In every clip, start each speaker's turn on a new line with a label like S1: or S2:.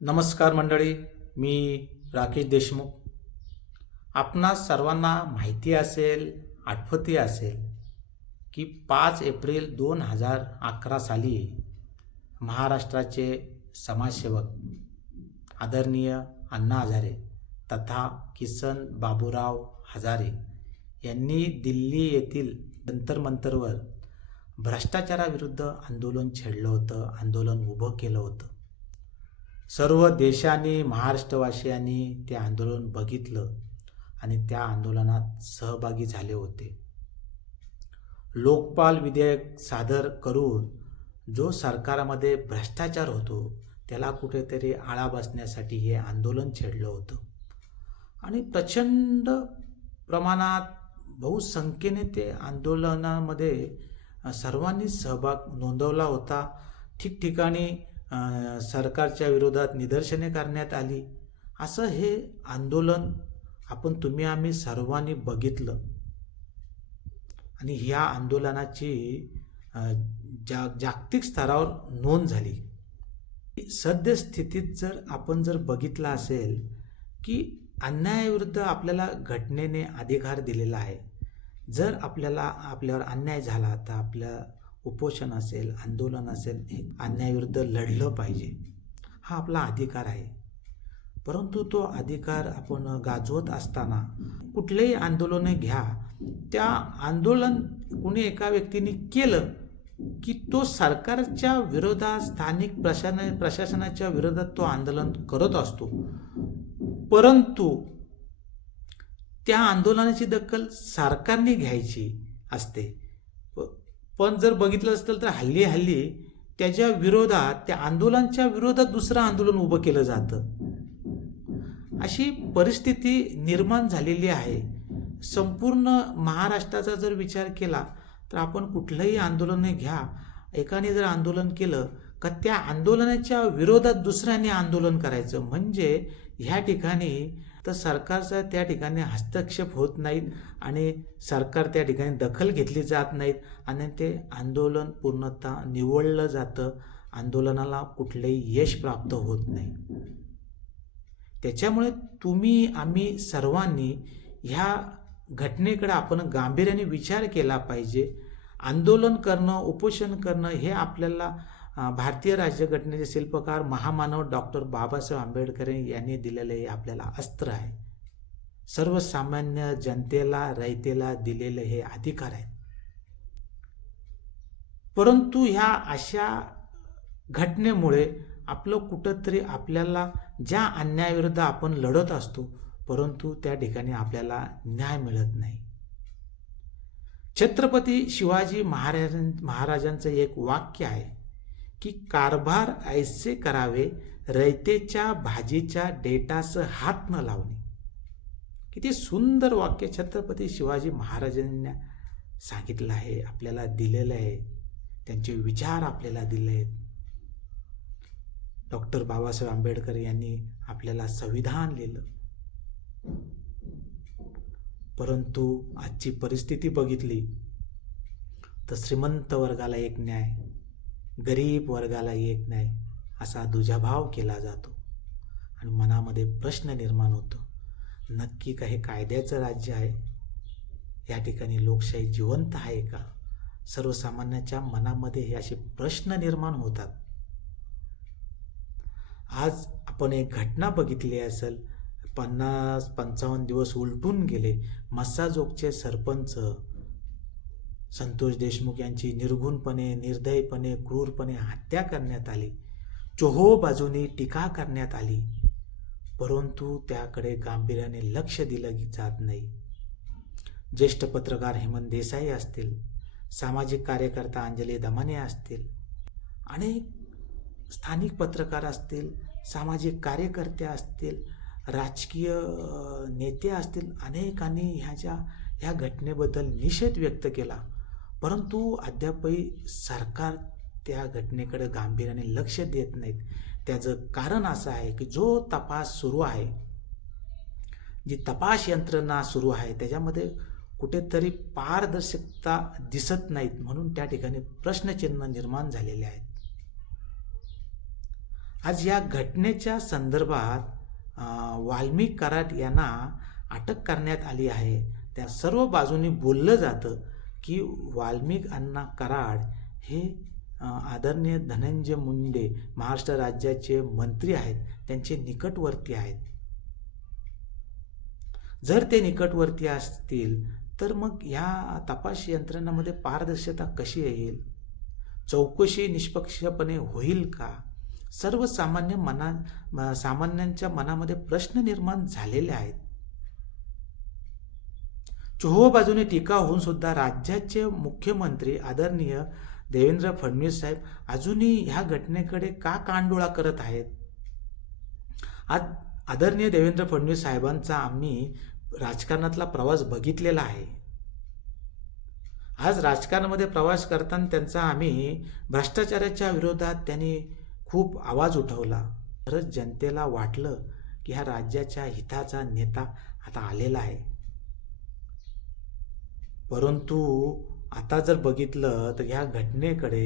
S1: नमस्कार मंडळी मी राकेश देशमुख. आपणास सर्वांना माहिती असेल आठवती असेल की पाच एप्रिल दोन हजार अकरा साली महाराष्ट्राचे समाजसेवक आदरणीय अण्णा हजारे तथा किसन बाबूराव हजारे यांनी दिल्ली येथील जंतरमंतरवर भ्रष्टाचाराविरुद्ध आंदोलन छेडलं होतं आंदोलन उभं केलं होतं. सर्व देशाने महाराष्ट्रवासियांनी ते आंदोलन बघितलं आणि त्या आंदोलनात सहभागी झाले होते. लोकपाल विधेयक सादर करून जो सरकारमध्ये भ्रष्टाचार होतो त्याला कुठेतरी आळा बसण्यासाठी हे आंदोलन छेडलं होतं. आणि प्रचंड प्रमाणात बहुसंख्येने ते आंदोलनामध्ये सर्वांनी सहभाग नोंदवला होता. ठिकठिकाणी सरकारच्या विरोधात निदर्शने करण्यात आली. असं हे आंदोलन आपण तुम्ही आम्ही सर्वांनी बघितलं. आणि ह्या आंदोलनाची जा जागतिक स्तरावर नोंद झाली. सद्यस्थितीत जर आपण जर बघितलं असेल की अन्यायाविरुद्ध आपल्याला घटनेने अधिकार दिलेला आहे. जर आपल्याला आपल्यावर अन्याय झाला तर आपल्या उपोषण असेल आंदोलन असेल हे अन्यायाविरुद्ध लढलं पाहिजे. हा आपला अधिकार आहे. परंतु तो अधिकार आपण गाजवत असताना कुठलेही आंदोलनं घ्या. त्या आंदोलन कुणी एका व्यक्तीने केलं की तो सरकारच्या विरोधात स्थानिक प्रशासन प्रशासनाच्या विरोधात तो आंदोलन करत असतो. परंतु त्या आंदोलनाची दखल सरकारने घ्यायची असते. पण जर बघितलं असतं तर हल्ली हल्ली त्याच्या विरोधात त्या आंदोलनाच्या विरोधात दुसरं आंदोलन उभं केलं जातं. अशी परिस्थिती निर्माण झालेली आहे. संपूर्ण महाराष्ट्राचा जर विचार केला तर आपण कुठलंही आंदोलन घ्या. एकाने जर आंदोलन केलं का त्या आंदोलनाच्या विरोधात दुसऱ्याने आंदोलन करायचं? म्हणजे ह्या ठिकाणी तर सरकारचा त्या ठिकाणी हस्तक्षेप होत नाहीत आणि सरकार त्या ठिकाणी दखल घेतली जात नाहीत. आणि ते आंदोलन पूर्णतः निवडलं जातं. आंदोलनाला कुठलंही यश प्राप्त होत नाही. त्याच्यामुळे तुम्ही आम्ही सर्वांनी ह्या घटनेकडे आपण गांभीर्याने विचार केला पाहिजे. आंदोलन करणं उपोषण करणं हे आपल्याला भारतीय राज्यघटनेचे शिल्पकार महामानव डॉक्टर बाबासाहेब आंबेडकर यांनी दिलेलं हे आपल्याला अस्त्र आहे. सर्वसामान्य जनतेला रयतेला दिलेले हे अधिकार आहेत. परंतु ह्या अशा घटनेमुळे आपलं कुठंतरी आपल्याला ज्या अन्यायाविरुद्ध आपण लढत असतो परंतु त्या ठिकाणी आपल्याला न्याय मिळत नाही. छत्रपती शिवाजी महाराजां महाराजांचं एक वाक्य आहे की कारभार ऐसे करावे रयतेच्या भाजीच्या डेटास हात न लावणे. किती सुंदर वाक्य छत्रपती शिवाजी महाराजांना सांगितलं आहे आपल्याला दिलेलं आहे. त्यांचे विचार आपल्याला दिले आहेत. डॉक्टर बाबासाहेब आंबेडकर यांनी आपल्याला संविधान लिहिलं. परंतु आजची परिस्थिती बघितली तर श्रीमंत वर्गाला एक न्याय. गरीब वर्गाला एक नाही असा दुजाभाव केला जातो. आणि मनामध्ये प्रश्न निर्माण होतो नक्की का हे कायद्याचं राज्य आहे? या ठिकाणी लोकशाही जिवंत आहे का? सर्वसामान्याच्या मनामध्ये हे असे प्रश्न निर्माण होतात. आज आपण एक घटना बघितली असेल पन्नास पंचावन्न दिवस उलटून गेले मस्साजोगचे सरपंच संतोष देशमुख यांची निर्घुणपणे निर्दयपणे क्रूरपणे हत्या करण्यात आली. चोहो बाजूनी टीका करण्यात आली. परंतु त्याकडे गांभीर्याने लक्ष दिलं जात नाही. ज्येष्ठ पत्रकार हेमंत देसाई असतील सामाजिक कार्यकर्ता अंजली दमाने असतील अनेक स्थानिक पत्रकार असतील सामाजिक कार्यकर्ते असतील राजकीय नेते असतील अनेकांनी ह्याच्या ह्या घटनेबद्दल निषेध व्यक्त केला. परंतु अद्यापही सरकार त्या घटनेकडे गांभीर्याने लक्ष देत नाहीत. त्याचं कारण असं आहे की जो तपास सुरू आहे जी तपास यंत्रणा सुरू आहे त्याच्यामध्ये कुठेतरी पारदर्शकता दिसत नाहीत म्हणून त्या ठिकाणी प्रश्नचिन्ह निर्माण झालेले आहेत. आज या घटनेच्या संदर्भात अं, वाल्मिक यांना अटक करण्यात आली आहे. त्या सर्व बाजूनी बोललं जातं. की वाल्मिक अण्णा कराड हे आदरणीय धनंजय मुंडे महाराष्ट्र राज्याचे मंत्री आहेत. त्यांचे निकटवर्ती आहेत. जर ते निकटवर्ती असतील तर मग या तपास यंत्रणामध्ये पारदर्शकता कशी येईल? चौकशी निष्पक्षपणे होईल का? सर्वसामान्य मना म- सामान्यांच्या मनामध्ये प्रश्न निर्माण झालेले आहेत. बाजूने टीका होऊन सुद्धा राज्याचे मुख्यमंत्री आदरणीय देवेंद्र फडणवीस साहेब अजूनही ह्या घटनेकडे का कांडोळा करत आहेत? आज आदरणीय देवेंद्र फडणवीस साहेबांचा आम्ही राजकारणातला प्रवास बघितलेला आहे. आज राजकारणामध्ये प्रवास करताना त्यांचा आम्ही भ्रष्टाचाराच्या विरोधात त्यांनी खूप आवाज उठवला. खरंच जनतेला वाटलं की ह्या राज्याच्या हिताचा नेता आता आलेला आहे. परंतु आता जर बघितलं तर ह्या घटनेकडे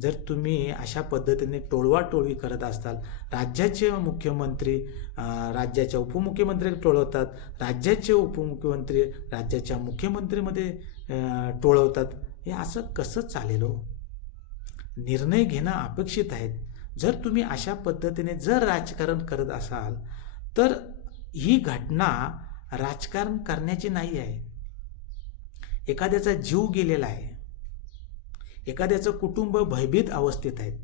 S1: जर तुम्ही अशा पद्धतीने टोळवाटोळवी करत असाल राज्याचे मुख्यमंत्री राज्याच्या उपमुख्यमंत्री टोळवतात राज्याचे उपमुख्यमंत्री राज्याच्या मुख्यमंत्रीमध्ये टोळवतात हे असं कसं चालेल हो? निर्णय घेणं अपेक्षित आहेत. जर तुम्ही अशा पद्धतीने जर राजकारण करत असाल तर ही घटना राजकारण करण्याची नाही आहे. एखाद्याचा जीव गेलेला आहे. एखाद्याचं कुटुंब भयभीत अवस्थेत आहेत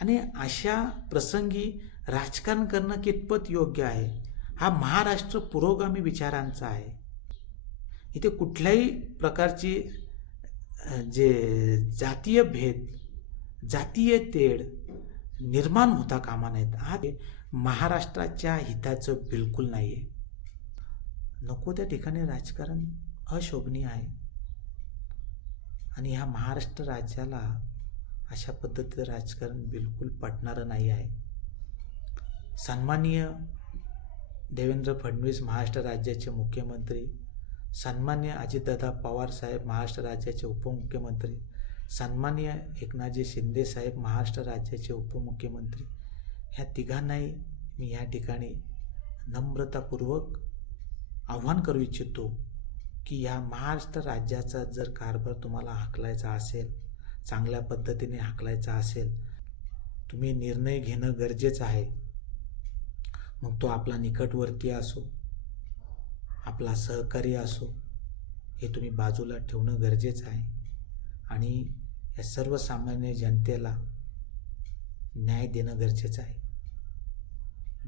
S1: आणि अशा प्रसंगी राजकारण करणं कितपत योग्य आहे? हा महाराष्ट्र पुरोगामी विचारांचा आहे. इथे कुठल्याही प्रकारची जे जातीय भेद जातीय तेढ निर्माण होता कामा नाहीत हा महाराष्ट्राच्या हिताचं बिलकुल नाही आहे नको त्या ठिकाणी राजकारण अशोभनीय आहे. आणि ह्या महाराष्ट्र राज्याला अशा पद्धतीचं राजकारण बिलकुल पटणारं नाही आहे. सन्माननीय देवेंद्र फडणवीस महाराष्ट्र राज्याचे मुख्यमंत्री सन्मान्य अजितदादा पवार साहेब महाराष्ट्र राज्याचे उपमुख्यमंत्री सन्मान्य एकनाथजी शिंदे साहेब महाराष्ट्र राज्याचे उपमुख्यमंत्री ह्या तिघांनाही मी या ठिकाणी नम्रतापूर्वक आव्हान करू इच्छितो. की ह्या महाराष्ट्र राज्याचा जर कारभार तुम्हाला हाकलायचा असेल चांगल्या पद्धतीने हाकलायचा असेल तुम्ही निर्णय घेणं गरजेचं आहे. मग तो आपला निकटवर्ती असो आपला सहकारी असो हे तुम्ही बाजूला ठेवणं गरजेचं आहे. आणि या सर्वसामान्य जनतेला न्याय देणं गरजेचं आहे.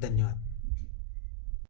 S1: धन्यवाद.